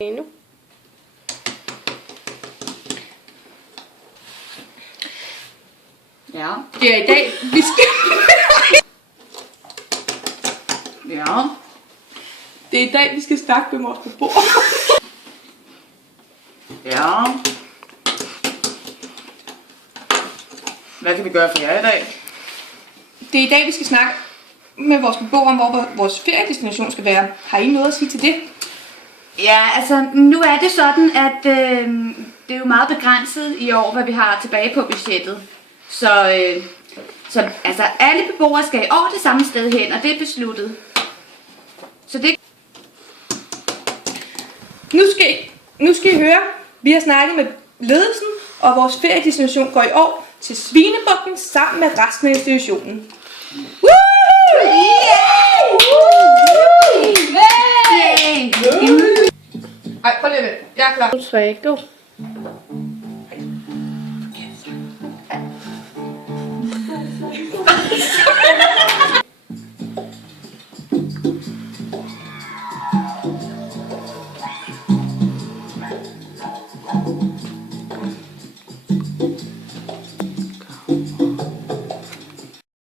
Nu. Ja. Det er i dag, vi skal... Ja. Det er i dag, vi skal snakke med vores beboere. Ja. Hvad kan vi gøre for jer i dag? Det er i dag, vi skal snakke med vores beboere om, hvor vores feriedestination skal være. Har I noget at sige til det? Ja, altså nu er det sådan, at det er jo meget begrænset i år, hvad vi har tilbage på budgettet. Så altså, alle beboere skal i år det samme sted hen, og det er besluttet. Så det... Nu skal I høre, vi har snakket med ledelsen, og vores feriedestination går i år til Svinebugten sammen med resten af institutionen. Woo! Ej, prøv lige at vente. Jeg er klar. 2, 3, go.